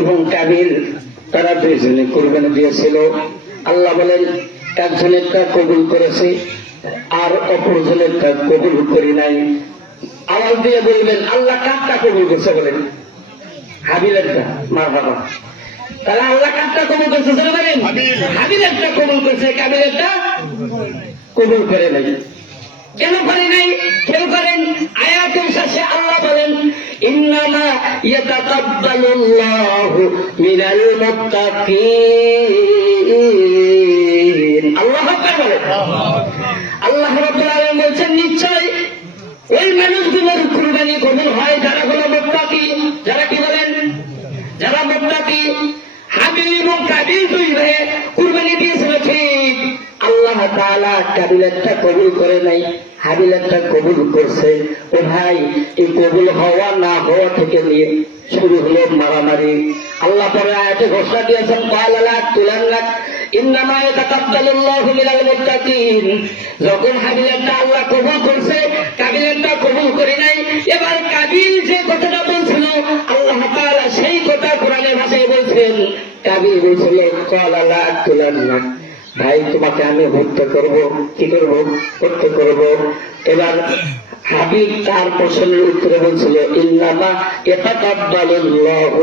এবং কাবিল তারা দুইজনে কুরবানি দিয়েছিল। আল্লাহ বলেন একজনেরটা কবুল করেছে আর অপরজনেরটা কবুল করি নাই। আওয়াজ দিয়ে বলবেন আল্লাহ কারটা কবুল করছে বলেন? হাবিলেরটা। মারহাবা। তাহলে আল্লাহ কারটা কবুল করছে বলেন? হাবিলেরটা কবুল করছে, কাবিলেরটা কবুল করে নাই। কেন করে নাই? খেয়াল করেন আয়াতের শেষে আল্লাহ বলেন ইন্নামা ইয়াতাকাব্বালুল্লাহু মিনাল মুত্তাকিন। আল্লাহু আকবার বলেন। আল্লাহ রাব্বুল আলামিন বলেন নিশ্চয় ওই মানুষগুলোর কুরবানি কবুল হয় যারা হলো মুত্তাকি। যারা কি বলেন? যারা মুত্তাকি। হাবিল এবং কাবিল দুই ভাই কুরবানি দিয়েছিল ঠিক, আল্লাহ তাআলা কাবিলেরটা কবুল করে নাই, হাবিলেরটা কবুল করছে। ও ভাই, এই কবুল হওয়া না হওয়া থেকে নিয়ে শুরু হলো মারামারি। আল্লাহ পরে আয়াতে ঘোষণা দিয়েছেন ইন্নামা ইয়াতাকাব্বালুল্লাহু মিনাল মুত্তাকিন। যখন হাবিলেরটা আল্লাহ কবুল করছে, কাবিলেরটা কবুল করে নাই। এবার কাবিল যে কথাটা বলছিল আল্লাহ তাআলা সেই কথা কোরআনের ভাষায় বলছেন। কাবিল বলছিল ক্বালা তুলান্না, ভাই তোমাকে আমি হত্যা করবো। কি করবো? হত্যা করবো। এবার হাবিব তার প্রশ্নের উত্তরে বলছিল ইন্নামা ইয়াতাকাব্বালুল্লাহু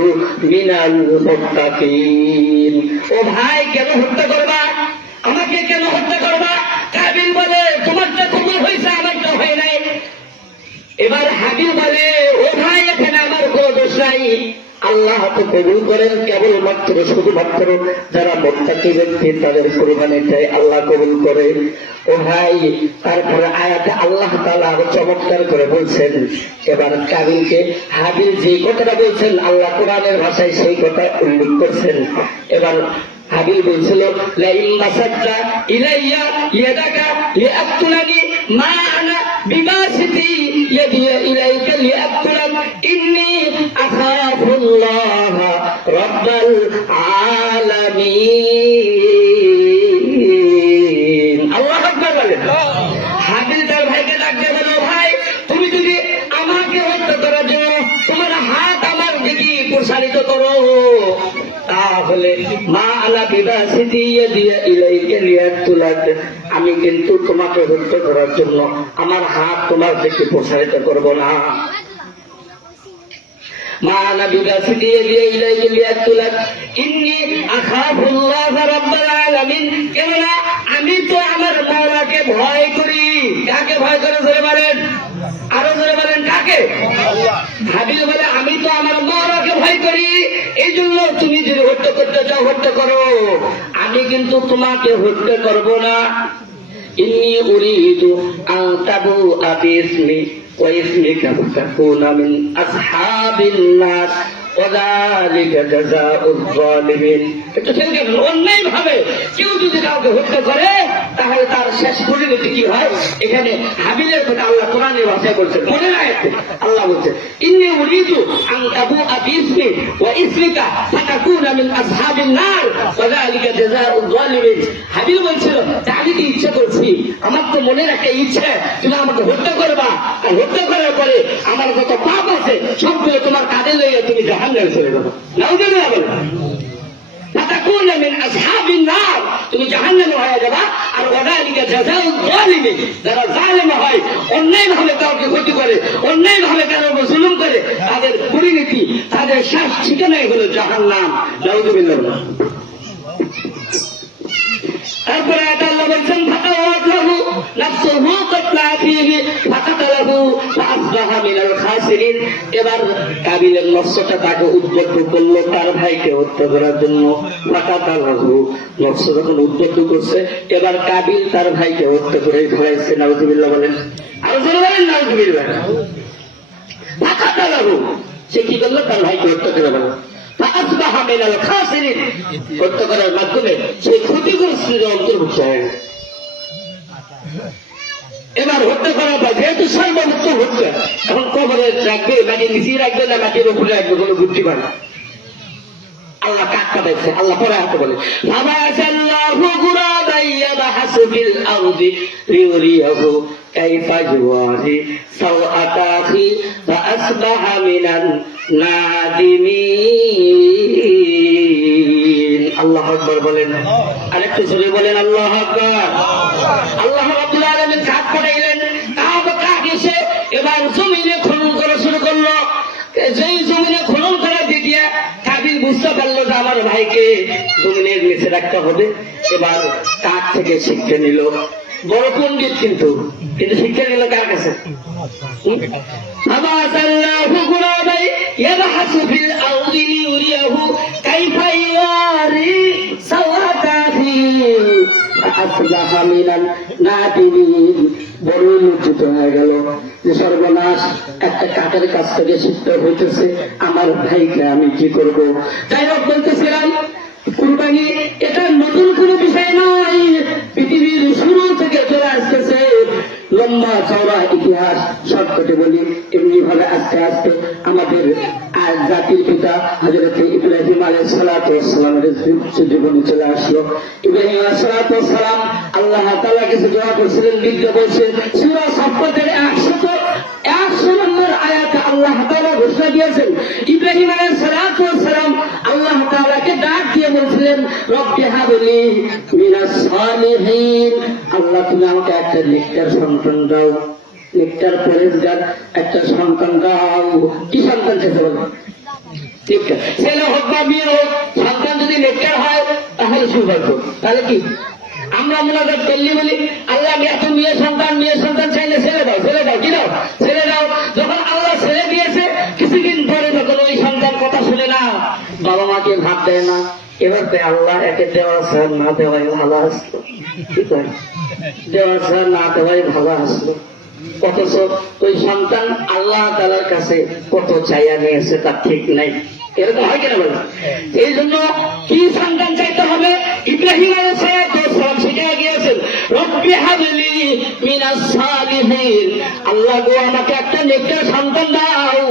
মিনাল মুত্তাকিন। ও ভাই, কেন হত্যা করবা? আমাকে কেন হত্যা করবা? কাবিল বলে তোমারটা কবুল হয়েছে, আমারটা হয় নাই। এবার হাবিব বলে ও ভাই, এখানে আমার কোনো দোষ নাই। আল্লাহ তো কবুল করেন কেবলমাত্র শুধুমাত্র যারা মুত্তাকি ব্যক্তি তাদের কুরবানিটাই আল্লাহ কবুল করে। ও ভাই, তারপরে আয়াতে আল্লাহ তাআলা চমৎকার করে বলছেন এবার কাবিলকে হাবিল যে কথাটা বলছেন আল্লাহ কোরআনের ভাষায় সেই কথা উল্লেখ করছেন। এবার হাবিল বলছিল লাইন বাসাদতা ইলাইয়া ইয়াদাকা লিআকতুলানি মা আনা বিমাসিতি ইয়াদি ইলাইকা লিআকতুলাক ইন্নী আখাফুল্লাহ রাব্বাল আলামিন। আল্লাহু আকবার বলেন। হাবিল তার ভাইকে ডাক দিয়ে বলল ভাই, তুমি যদি আমাকে হত্যা করার জন্য তোমার হাত আমার দিকে প্রসারিত করো তাহলে মা আলা বিবাসিতি ইয়াদিয়া ইলাইকা লিয়াকতুলাক, আমি কিন্তু তোমাকে হত্যা করার জন্য আমার হাত তোমার দিকে প্রসারিত করব না। মা আলা বিবাসিতি ইয়াদিয়া ইলাইকা লিয়াকতুলাক ইন্নী আখাফুল্লাহ রাব্বাল আলামিন। কেননা আমি তো আমার মাওলাকে ভয় করি। কাকে ভয় করে জোরে বলেন? আরো জোরে বলেন কাকে? হাবিল বলে আমি তো আমার মাওলাকে ভয় করি, এই জন্য তুমি যদি হত্যা করতে চাও হত্যা করো, আমি কিন্তু তোমাকে হত্যা করব না। ইন্নী উরিদু আন তাবুআ বিইসমি ওয়া ইসমিকা ফাতাকুনা মিন আসহাবিন নার ওয়া যালিকা জাযাউয যালিমিন। একটু ঠিক আছে, অন্যায় ভাবে কেউ যদি কাউকে হত্যা করে তাহলে তার শেষ পরিণতি কি হয়? এখানে হাবিলের কথা আল্লাহ কোরআনের ভাষায় বলছেন। মনে রাখতে আল্লাহ বলছেন ইন্নী উরিদু আন তাবুআ বিইসমি ওয়া ইসমিকা ফাতাকুনা মিন আসহাবিন নার ওয়া যালিকা জাযাউয যালিমিন। হাবিল বলছিল যে আমি কি ইচ্ছা করছি, আমার তো মনে রাখতে ইচ্ছে তুমি আমাকে হত্যা করবা, আর হত্যা করার পরে আমার যত পাপ আছে সবগুলো তোমার কাঁধে লইয়া তুমি জাহান্নামে চলে যাবে। নাউজুবিল্লাহ বলেন। ফাতাকুনা মিন আসহাবিন নার, তুমি জাহান্নামে হয়ে যাবা। আর ওয়াযালিকা জাযাউয যালিমিন, যারা জালেম হয়, অন্যায় ভাবে কাউকে ক্ষতি করে, অন্যায় ভাবে কারোর উপর জুলুম করে, তাদের পরিণতি, তাদের শেষ ঠিকানাই হলো জাহান্নাম। নাউজুবিল্লাহ। তারপরে আল্লাহ বলছেন ফাতাওয়াত লাহু নাফসুহু কাতলা ফীহি ফাকাতালাহু ফাআসবাহা মিনাল খাসিরিন। এবার কাবিলের নফসটা তাকে উদ্যত করলো তার ভাইকে হত্যা করার জন্য। ফাকাতালাহু, নফস যখন উদ্যত করছে এবার কাবিল তার ভাইকে হত্যা করে ফেলাইছে। নাউজুবিল্লাহ বলেন। আর জোরে বলেন নাউজুবিল্লাহ। ফাকাতালাহু, সে কি করলো? তার ভাইকে হত্যা করে ফেলল। ফাআসবাহা মিনাল খাসিরিন, হত্যা করার মাধ্যমে সে ক্ষতিগ্রস্তদের অন্তর্ভুক্ত হয়। এবার হত্যা করার পর যেহেতু সর্বমুক্ত হত্যা, এখন কবরে রাখবে, মাটির নিচে রাখবে না মাটির উপরে রাখবে, কোনো বুদ্ধি পারে না। আল্লাহ কাটটা দেখছে। আল্লাহ পরে হাতে বলে ফাবাসাল্লাহু গুরাবান ইয়াবহাসু ফিল আরদি লিউরিয়াহু কাইফা ইউওয়ারি সাওআতা আখি ফাআসবাহা মিনান নাদিমিন। আল্লাহ আকবার বলেন, আরেকটু জোরে বলেন আল্লাহ আকবার। আল্লাহ রাব্বুল আলামিন কাঠ পাঠাইলেন, কাঠ এসে এবার জমিনে খনন করা শুরু করলো। যেই জমিনে খনন করা দিয়ে কাবিল বুঝতে পারলো যে আমার ভাইকে জমিনের নিচে রাখতে হবে। এবার কাঠ থেকে শিক্ষা নিল, বড় পণ্ডিত কিন্তু শিক্ষা নিল কার কাছে? বড় লজ্জিত হয়ে গেল যে সর্বনাশ, একটা কাঠের কাছ থেকে শিক্ষা হইতেছে, আমার ভাইকে আমি কি করব? যাই হোক, বলতেছিলাম কুরবানি এটা নতুন কোনো বিষয় নয়, পৃথিবীর শুরু থেকে চলে আসতেছে, লম্বা চওড়া ইতিহাস। শর্টকাটে বলি, এমনি ভাবে আস্তে আস্তে আমাদের জাতির পিতা হযরত ইব্রাহিম আলাইহিস সালাতু ওয়াস সালামের জীবনে চলে আসলো। ইব্রাহিম আলাইহিস সালাতু ওয়াস সালাম আল্লাহ তাআলার কাছে দোয়া করেছিলেন, লিখতে বলছে সূরা সাফফাতের 100 নম্বর আয়াতে আল্লাহ তাআলা ঘোষণা দিয়েছেন, ইব্রাহিম আলাইহিস সালাতু ওয়াস সালাম আল্লাহ তাআলাকে ডাক দিয়ে বলছিলেন, রব্বি হাবলি মিনাস সালিহিন, আল্লাহ তুমি আমাকে একটা নেককার সন্তান দাও, নেককার পরেশগার একটা সন্তান দাও। কি সন্তান চাইছে বলো? নেককার, ছেলে হোক বা মেয়ে হোক, সন্তান যদি নেককার হয় তাহলে সৌভাগ্য। তাহলে কি আমরা মুনাজাত করলি বলি, আল্লাহ এত মেয়ে সন্তান চাইলে ছেলে দাও, কি দাও? ছেলে দাও। যখন আল্লাহ ছেলে দিয়েছে, কিছুদিন পরে যখন ওই সন্তান কথা শুনে না, বাবা মাকে ভাত দেয় না, এবার আল্লাহ একে দেওয়া স্যার না দেওয়াই ভালো আসলো, কি করে দেওয়া স্যার না দেওয়াই ভালো আসলো। অথচ ওই সন্তান আল্লাহ তাআলার কাছে কত চাইয়া নিয়েছে তার ঠিক নাই। এরকম হয় কিনা বলে? এই জন্য কি সন্তান চাইতে হবে? ইব্রাহিম আলাইহিস সালাম শিখিয়ে গিয়েছেন, রব্বি হাবলি মিনাস সালিহিন, আল্লাহ গো আমাকে একটা নেককার সন্তান দাও।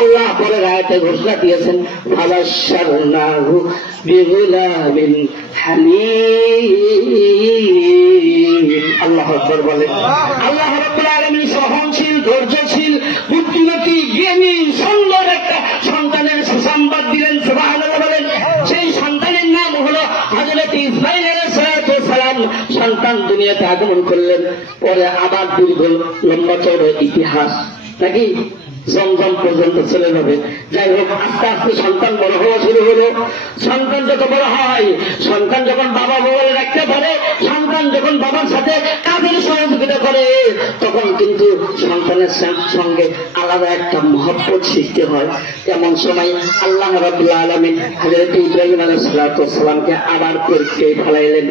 আল্লাহ পরের আয়াতে ঘোষণা দিয়েছেন, ফাবাশশারনাহু বিগুলামিন হালিম। আল্লাহু আকবার বলে। আল্লাহ রাব্বুল আলামিন সহনশীল, ধৈর্যশীল, বুদ্ধিমতী, জ্ঞানী, সুন্দর একটা সন্তানের সুসংবাদ দিলেন। সুবহানাল্লাহ বলেন। সেই সন্তানের নাম হলো হযরত ইসমাঈল আলাইহিস সালাম। সন্তান দুনিয়াতে আগমন করলেন, পরে আবার দীর্ঘ লম্বা চওড়া ইতিহাস, নাকি জমজম পর্যন্ত চলে যাবে। যাই হোক, আস্তে আস্তে সন্তান বড় হওয়া শুরু হলো। সন্তান যত বড় হয়, সন্তান যখন বাবা বলে রাখতে পারে, সন্তান যখন বাবার সাথে কাজের সহযোগিতা করে, তখন কিন্তু সন্তানের সঙ্গে আলাদা একটা মহব্বত সৃষ্টি হয়। এমন সময় আল্লাহ রাব্বুল আলামিন হযরত ইব্রাহিম আলাইহিস সালামকে আবার পরীক্ষায় ফেলাইলেন।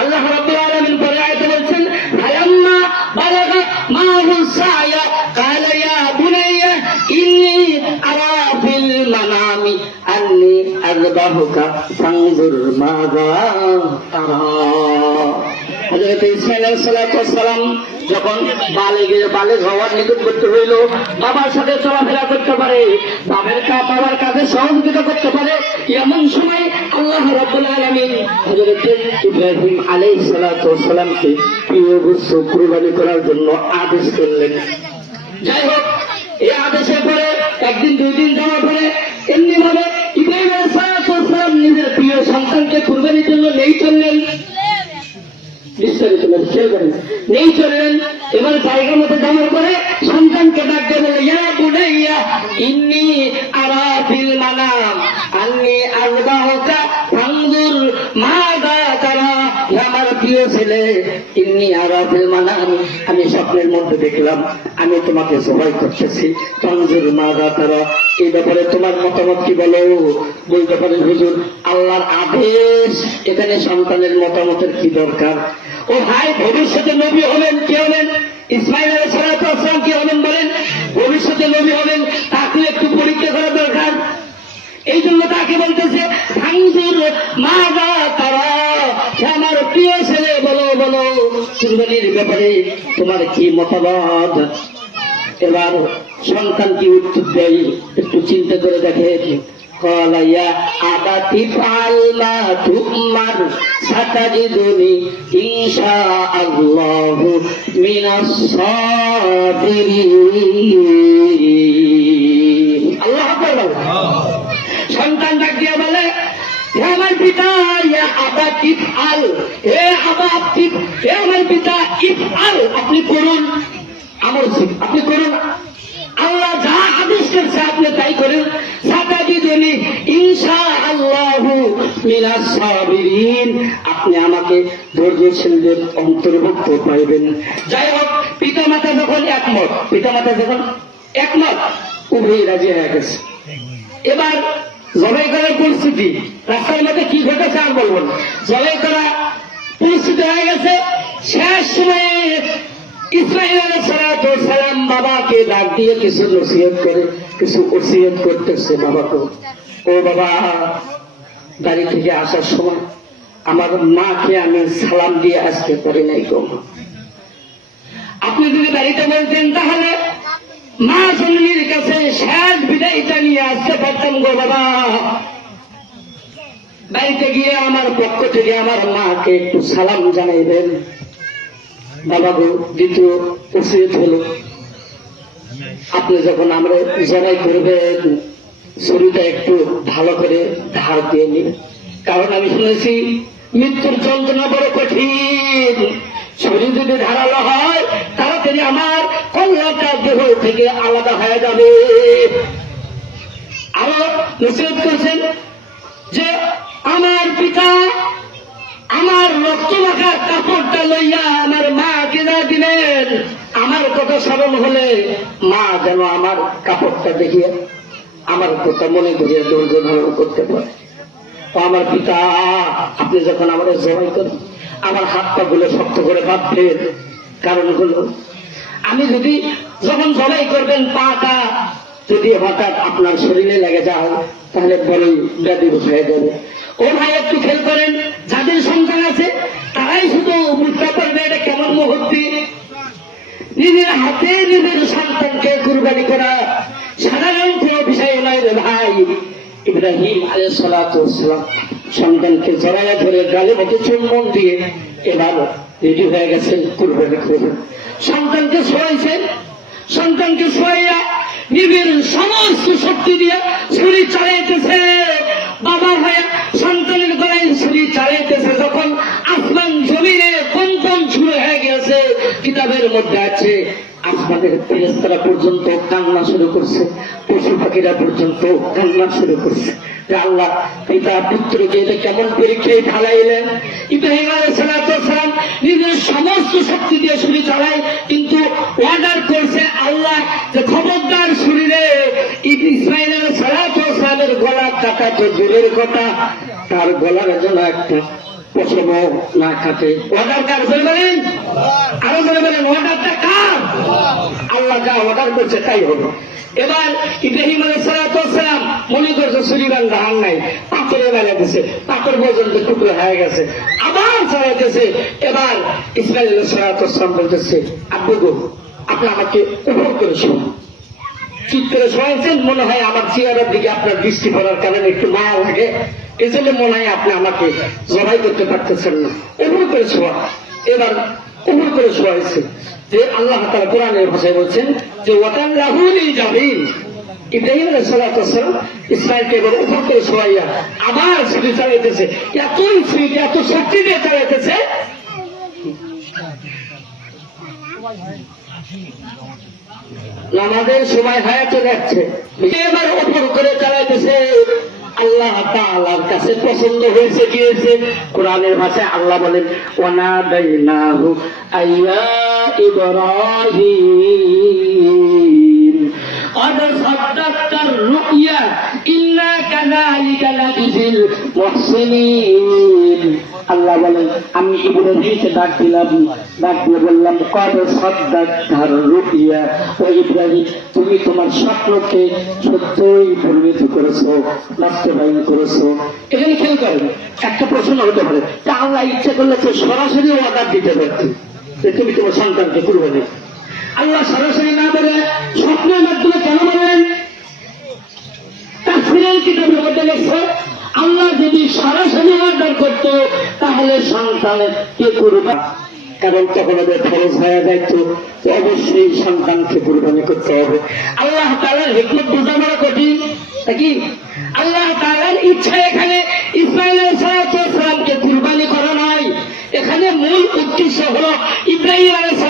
আল্লাহ রাব্বুল আলামিন পরে আয়াতে বলছেন, ফালাম্মা বালাগা মাহু সায়া ক্বালা ইয়া বুনাইয়া ইন্নী আরা ফিল মানামি আন্নী আযবাহুকা ফানজুর মাযা তারা। হযরত ইসমাঈল আলাইহিস সালাম যখন বালেগ হওয়ার নিকটবর্তী হইল, বাবার সাথে চলাফেরা করতে পারে, বাবার কাজে সহযোগিতা করতে পারে, এমন সময় আল্লাহ রাব্বুল আলামিন হযরত ইব্রাহিম আলাইহিস সালামকে প্রিয় বস্তু কুরবানি করার জন্য আদেশ করলেন। যাই হোক, এই আদেশের পরে একদিন দুই দিন যাওয়ার পরে এমনি ভাবে ইব্রাহিম আলাইহিস সালাম নিজের প্রিয় সন্তানকে কুরবানির জন্য নেই চললেন। নেই চললেন। এবার জায়গা মতো যাওয়ার পরে সন্তানকে ডাকতে বলে, ইয়া বুনাইয়া ইন্নী আরা ফিল মানাম আন্নী আযবাহুকা ফানজুর মাযা তারা। আমার প্রিয় ছেলে, ইন্নী আরা ফিল মানাম, আমি স্বপ্নের মধ্যে দেখলাম আমি তোমাকে জবাই করতেছি। ফানজুর মাযা তারা, এই ব্যাপারে তোমার মতামত কি বলো? বলতে পারেন, হুজুর আল্লাহর আদেশ, এখানে সন্তানের মতামতের কি দরকার? ও ভাই, ভবিষ্যতে নবী হবেন, কে হবেন? ইসমাঈল আলাইহিস সালাম কি হবেন বলেন? ভবিষ্যতে নবী হবেন, তাকে একটু পরীক্ষা করা দরকার। এই জন্য তাকে বলতেছে, ফানজুর মাযা তারা, আমার প্রিয় ছেলে, বলো কুরবানির ব্যাপারে তোমার কি মতামত? এবার সন্তান কি উত্তর দেয় একটু চিন্তা করে দেখে। قال يا أبت افعل ما تؤمر ستجدني إن شاء الله من الصابرين। আল্লাহু আকবার। সন্তান ডাক দিয়ে বলে, হে আমার পিতা, ইয়া আবা ইফআল, হে আবা হে আমার পিতা ইফআল, আপনি করুন, আমর আপনি করুন, আল্লাহ যা আদেশ করছে আপনি তাই করেন, সাতাবিদুনি ইনশাআল্লাহু মিনাস সাবিরিন, আপনি আমাকে ধৈর্যশীলদের অন্তর্ভুক্ত পাইবেন। যাই হোক, পিতামাতা যখন একমত, উভয় রাজি হয়ে গেছে। এবার জবাই করার পরিস্থিতি, রাস্তার মধ্যে কি ঘটেছে আর বলবো না, জবাই করা পরিস্থিতি হয়ে গেছে। শেষ সময়ে ইসমাঈল আলাইহিস সালাম বাবাকে ডাক দিয়ে কিছু নসিহত করে, কিছু ওসিয়ত করতেছে বাবাকে। ও বাবা, বাড়ি থেকে আসার সময় আমার মাকে আমি সালাম দিয়ে আসতে পারি নাই গো। আপনি যদি বাড়িতে বলতেন তাহলে মা জননীর কাছে শেষ বিদায়টা নিয়ে আসতে পারতাম গো বাবা। বাড়িতে গিয়ে আমার পক্ষ থেকে আমার মাকে একটু সালাম জানাইবেন বাবা গো। দ্বিতীয় ওসিয়ত হলো, আপনি যখন আমরা জবাই করবেন ছুরিটা একটু ভালো করে ধার দিয়ে নিন, কারণ আমি শুনেছি মৃত্যুর যন্ত্রণা বড় কঠিন। ছুরি যদি ধারালো হয় তাড়াতাড়ি আমার কল্যাণটা দেহ থেকে আলাদা হয়ে যাবে। আরো নসিহত করছেন যে আমার পিতা আমার রক্ত মাখার কাপড়টা লইয়া আমার মা কিনা দিলেন, আমার কথা স্মরণ হলে মা যেন আমার কাপড়টা দেখিয়ে আমার কথা মনে করিয়া ধৈর্য ধারণ করতে পারে। আমার পিতা, আপনি যখন আমার জবাই করেন আমার হাত পা গুলো শক্ত করে বাঁধবেন, কারণ হলো আমি যদি যখন জবাই করবেন পাটা যদি হঠাৎ আপনার শরীরে লেগে যায় তাহলে বড়ই ব্যাধি হয়ে যাবে। ও ভাই, একটু খেয়াল করেন, যাদের সন্তান আছে তারাই শুধু বুঝতে পারবে এটা কেমন মুহূর্তে। নিজের হাতে নিজের সন্তানকে কুরবানি করা সাধারণ কোনো বিষয় নয় রে ভাই। ইব্রাহিম আলাইহিস সালাতু ওয়াস সালাম সন্তানকে জড়াইয়া ধরে গালে মতো চুম্বন দিয়ে এবার রেডি হয়ে গেছেন কুরবানি করবেন। সন্তানকে শোয়াইয়া নিজের সমস্ত শক্তি দিয়ে ছুরি চালাইতেছে। বাবা ভাইয়া সন্তানের গলায় ছুরি চালাইতেছে, যখন আসমান জমিনে কম্পন শুরু হয়ে গেছে, কিতাবের মধ্যে আছে আসমানের ফেরেশতারা পর্যন্ত কান্না শুরু করছে, পশু পাখিরা পর্যন্ত কান্না শুরু করছে যে আল্লাহ পিতা পুত্রকে এটা কেমন পরীক্ষায় ঢালাইলেন। ইব্রাহিম আলাইহিস সালাম নিজের সমস্ত শক্তি দিয়ে ছুরি চালায়, কিন্তু অর্ডার করছে আল্লাহ যে খবরদার ছুরিরে ইসমাঈল আলাইহিস সালামের গলা কাটা তো দূরের কথা, তার গলার জন্য একটা পশম না কাটে। অর্ডার কার বলেন? আরো বলেন, অর্ডারটা কার? আল্লাহ যা অর্ডার করছে তাই হলো। এবার ইব্রাহিম আলাইহিস সালাম মনে করছে ছুরি বান্ধা হাল নাই, পাথরে বেড়াইতেছে, পাথর পর্যন্ত টুকরো হয়ে গেছে, আবার চালাইতেছে। এবার ইসমাঈল আলাইহিস সালাম বলতেছে, আব্বু গো, আপনি আমাকে উপর করে শোন, চুপ করে শোয়াইছেন, মনে হয় আমার চেহারার দিকে আপনার দৃষ্টি পড়ার কারণে একটু মায়া লাগে, এজন্য মনে হয় আপনি আমাকে জবাই করতে পারতেছেন না, উপর করে শোয়া। এবার উপর করে শোয়াইছে যে আল্লাহ তাআলা কোরআনের ভাষায় বলছেন যে ওয়াতাল্লাহু লিল জাবিন। ইব্রাহিম আলাইহিস সালাম ইসমাঈলকে এবার উপর করে শোয়াইয়া আবার ছুরি চালাইতেছে, এতই স্পিড এত শক্তি দিয়ে চালাইতেছে নামাজের সময় হয়ে চলে যাচ্ছে, এবার উপর করে চালাইতেছে। আল্লাহ তাআলার কাছে পছন্দ হয়েছে গিয়েছে। কোরআনের ভাষায় আল্লাহ বলেন ওয়ানাদাইনাহু আইয়া ইব্রাহিম قد صدقت الرؤيا إنا كذلك نجزي المحسنين। আল্লাহ বলেন আমি ইব্রাহিমকে ডাক দিলাম, ডাক দিয়ে বললাম কদ সাদ্দাকতার রুইয়া, ও ইব্রাহিম তুমি তোমার স্বপ্নকে সত্যই পরিণত করেছো, বাস্তবায়ন করেছো। এখানে খেয়াল করেন, একটা প্রশ্ন হতে পারে তা আল্লাহ ইচ্ছা করলে তো সরাসরি অর্ডার দিতে পারতেন যে তুমি তোমার সন্তানকে কুরবানি। আল্লাহ সরাসরি না বলে স্বপ্নের মাধ্যমে কেন বলেন? তাফসীরের কিতাবের মধ্যে লেখছে আল্লাহ যদি সরাসরি অর্ডার করতো তাহলে সন্তানের কে কুরবানি, কারণ তখন ওদের ফরজ হয়ে যাইত, অবশ্যই সন্তানকে কুরবানি করতে হবে। আল্লাহ তাআলার হিকমত বোঝা বড় কঠিন নাকি? আল্লাহ তাআলার ইচ্ছা এখানে ইসমাইল আলাইহিস সালামকে কুরবানি করা নয়, এখানে মূল উদ্দেশ্য হলো ইব্রাহিম আলাইহিস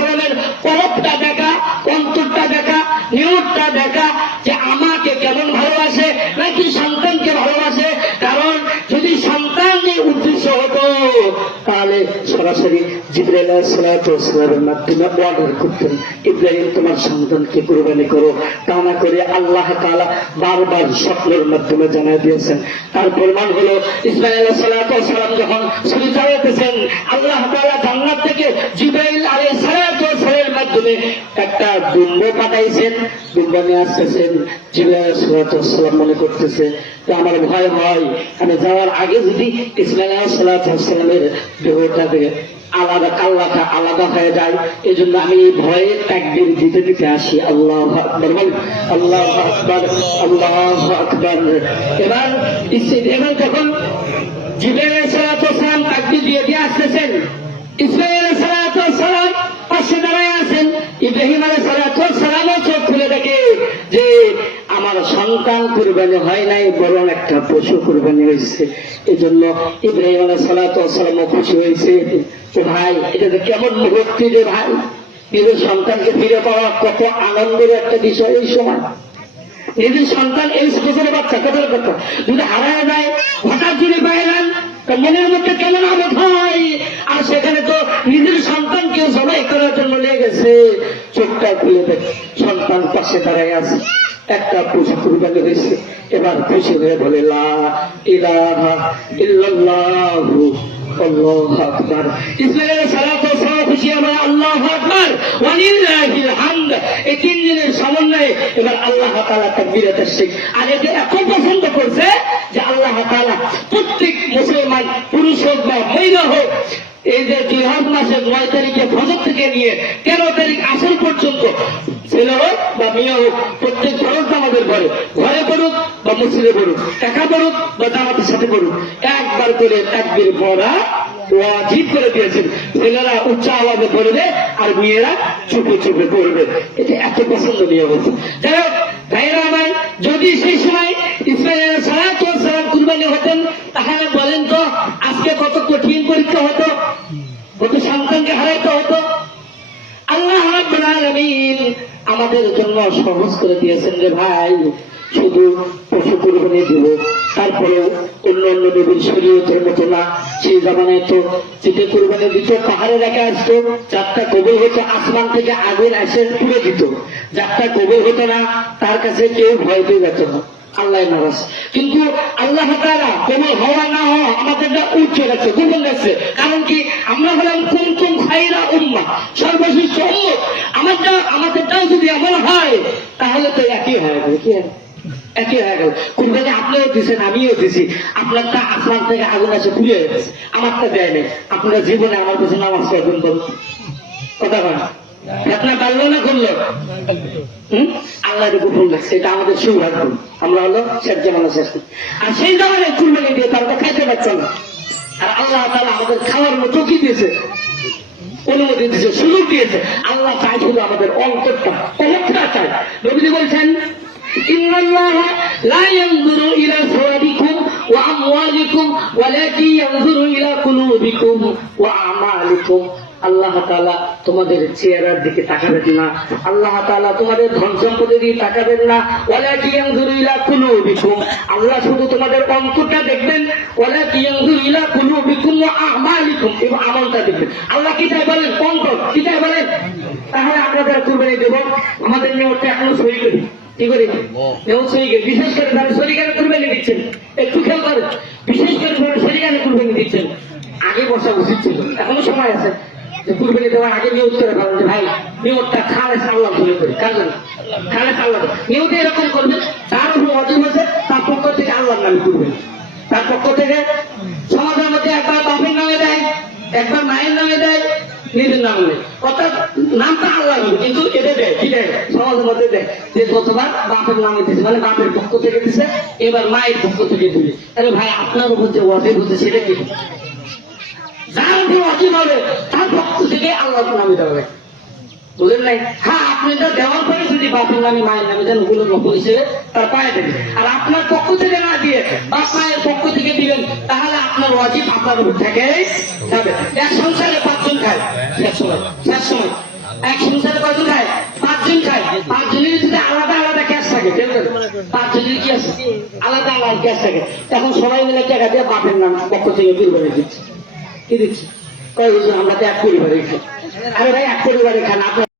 সালামের পরবটা দেখা, অন্তরটা দেখা, নিয়তটা দেখা যে আমাকে কেমন ভালোবাসে নাকি সন্তানকে ভালোবাসে। কারণ যদি সন্তানের উদ্দেশ্য হতো তাহলে সরাসরি জিবরাইল আলাইহিস সালামের মাধ্যমে অর্ডার করতেন, ইব্রাহিম তোমার সন্তানকে কুরবানি করো। তা না করে আল্লাহ তাআলা বারবার স্বপ্নের মাধ্যমে জানাই দিয়েছেন। তার প্রমাণ হলো ইসমাইল আলাইহিস সালাম যখন ছুরি চালাতেছেন, আল্লাহ তাআলা জান্নাত থেকে জিবরাইল আলাইহিস সালামের মাধ্যমে একটা দুম্ব পাঠাইছেন, দুম্ব নিয়ে আসতেছেন। জিবরাইল আলাইহিস সালাম মনে করতেছে যে আমার ভয় হয় আমি যাওয়ার আগে যদি ইসমাইল আলাইহিস সালামের দেহটা আলাদা কাল্লাটা আলাদা হয়ে যায়, এই জন্য আমি এই ভয়ে তাকবীর দিতে দিতে আসি। আল্লাহু আকবার, আল্লাহু আকবার, আল্লাহু আকবার। এবার যখন জিবরাইল আলাইহিস সালাম তাকবীর দিয়ে আসতেছেন, ইসমাইল আলাইহিস সালাম পাশে দাঁড়ায় আছেন। ইব্রাহিম আলাইহিস সালামও চোখ খুলে দেখে যে আমার সন্তান কুরবানি হয় নাই, বরং একটা পশু কুরবানি হয়েছে। এই জন্য ইব্রাহিম আলাইহিস সালামও খুশি হয়েছে। তো ভাই, এটা তো কেমন মুহূর্ত রে ভাই, নিজের সন্তানকে ফিরে পাওয়া কত আনন্দের একটা বিষয়। এই সময় নিজের সন্তান, এই ছোট ছোট বাচ্চা, কথার কথা যদি হারায় যায়, হঠাৎ যদি বাইরান মনের মধ্যে কেমন আবেগ হয়। আর সেখানে তো নিজের সন্তানকে জবাই করার জন্য লেগে গেছে, চোখটা খুলে দেখ সন্তান পাশে দাঁড়ায় আছে, একটা পশু কুরবানি হয়েছে। এবার খুশি হয়ে বলে লা ইলাহা ইল্লাল্লাহু আল্লাহু আকবার। ইসমাইল আলাইহিস সালাম খুশি আমরা আল্লাহু আকবার ওয়া লিল্লাহিল হামদ। এই তিন দিনের সমন্বয়ে এবার আল্লাহ তাআলা তাকবীরে তাশরিক। আর এটা এত পছন্দ করছে যে আল্লাহ তাআলা প্রত্যেক মুসলমান, পুরুষ হোক বা মহিলা হোক, এই যে জিলহজ মাসের ৯ তারিখে ফজর থেকে নিয়ে 13 তারিখ আসর পর্যন্ত ছেলে হোক বা মেয়ে হোক, প্রত্যেক ফরজ নামাজের ঘরে ঘরে পড়ুক বা মসজিদে পড়ুক, একা পড়ুক বা জামাতের সাথে পড়ুক, একবার করে তাকবীর পড়া ওয়াজিব করে দিয়েছেন। ছেলেরা উচ্চ আওয়াজে পড়বে আর মেয়েরা চুপে চুপে পড়বে। এটা এত পছন্দনীয় হচ্ছে। যাই হোক ভাইরা আমার, যদি সেই সময় ইসমাইল আলাইহিস সালাম কুরবানি হতেন, তাহলে বলেন তো আজকে কত কঠিন পরীক্ষা হতো, কত সন্তানকে হারাইতে হতো। আল্লাহ রাব্বুল আলামিন আমাদের জন্য সহজ করে দিয়েছেন যে ভাই শুধু পশু কুরবানি দিব, তারপরেও অন্য অন্য নবীর শরীয়তের মতো না। সেই জামানায় তো যেটা কুরবানি দিত পাহাড়ে রেখে আসতো, যাত্রা কবুল হতো, আসমান থেকে আগুন এসে পুড়ে দিত। যাত্রা কবুল হতো না, তার কাছে কেউ ভয় পেয়ে যেত না, আল্লাহ নারাজ। কিন্তু আল্লাহ তাআলা কবুল হওয়া না হওয়া আমাদেরটা উচ্চ রাখছে, গোপন রাখছে। কারণ কি, আমরা হলাম কুনতুম খায়রা উম্মাহ, সর্বশ্রেষ্ঠ উম্মত। আমাদেরটাও যদি এমন হয় তাহলে তো একই হয়ে গেল, কি একই হয়ে গেল। কুরবানি আপনিও দিচ্ছেন, আমিও দিছি, আপনারটা আসমান থেকে আগুন এসে পুড়ে গেছে, আমারটা দেয় নাই। আপনার জীবনে আমার কাছে নামাজ পড়বেন বল, কথা বলেন, আপনার পারলো না করলো, আল্লাহ গোপন রাখছে। এটা আমাদের সৌভাগ্য, আমরা হলো শেষ জামানা শেষ। আর সেই জামানায় কুরবানি দিয়ে তারা খাইতে পারছে না। আর আল্লাহ তাআলা আমাদের খাওয়ার মতো কি দিয়েছে, অনুমতি দিয়েছে, সুযোগ দিয়েছে। আল্লাহ চাই শুধু আমাদের অন্তরটা, কলকটা চাই। নবীজি বলছেন ইন্নাল্লাহা লা ইয়ানজুরু ইলা সুওয়ারিকুম ওয়া আমওয়ালিকুম ওয়ালাকিন ইয়ানজুরু ইলা কুলুবিকুম ওয়া আমালিকুম। আল্লাহ তাআলা তোমাদের চেহারার দিকে তাকাবেন না, আল্লাহ তাআলা তোমাদের ধন সম্পদের দিকে তাকাবেন না। ওয়ালাকিন ইয়ানজুরু ইলা কুলুবিকুম, আল্লাহ শুধু তোমাদের অন্তরটা দেখবেন। ওয়ালাকিন ইয়ানজুরু ইলা কুলুবিকুম ওয়া আমালিকুম, এবং আমলটা দেখবেন। আল্লাহ কি চাই বলেন? অন্তর। কি চাই বলেন? তাহলে আমরা যারা কুরবানি দেব, আমাদের নিয়তটা এখনো সহি করি, কি করি? বিশেষ করে যারা শরীকানে কুরবানি দিচ্ছেন, একটু খেয়াল করেন, বিশেষ করে যারা শরীকানে কুরবানি দিচ্ছেন, আগে বসা উচিত ছিল, এখনো সময় আছে। কুরবানি দেওয়ার আগে নিয়োগ করে পারেন যে ভাই নিয়োগটা খালেস আল্লাহ ধরে করি, কারণ খালেস আল্লাহ নিয়োগটা এরকম করবেন, তার উপর অজীব আছে, তার পক্ষ থেকে আল্লাহর নামে করবেন। তার পক্ষ থেকে সমাজের মধ্যে একবার বাপের নামে দেয়, একবার মায়ের নামে দেয়, নিজের নাম নেই, অর্থাৎ নামটা আল্লাহ, কিন্তু এটা দেয় কি দেয়, সমাজের মধ্যে দেয় যে যতবার বাপের নামে দিচ্ছে, মানে বাপের পক্ষ থেকে দিচ্ছে, এবার মায়ের পক্ষ থেকে দিবে। তাহলে ভাই আপনার উপর যে অজীব হচ্ছে সেটা কি? যার উপর অজীব হবে তার পক্ষ থেকে আল্লাহর নামে দেওয়া হবে, বুঝলেন নাই? হ্যাঁ, আপনি এটা দেওয়ার পরে যদি বাপের নামে মায়ের নামে দেন, ওগুলোর মতো হিসেবে তার পায়ে দেবে। আর আপনার পক্ষ থেকে না দিয়ে বাপ মায়ের পক্ষ থেকে দিলে আপনার ওয়াজিব আপনার উপর থেকে যাবে। এক সংসারে 5 জন খায়, শেষ সময় এক সংসারে কয়জন খায়? 5 জন খায়। 5 জনের যদি আলাদা আলাদা গ্যাস থাকে, 5 জনের কি আছে? আলাদা আলাদা গ্যাস থাকে। এখন সবাই মিলে টাকা দিয়ে বাপের নাম পক্ষ থেকে পরিবারে দিচ্ছে। কি দিচ্ছে? কয় আমরা তো এক পরিবারে খাই। আরে ভাই এক পরিবারে খান, আপনার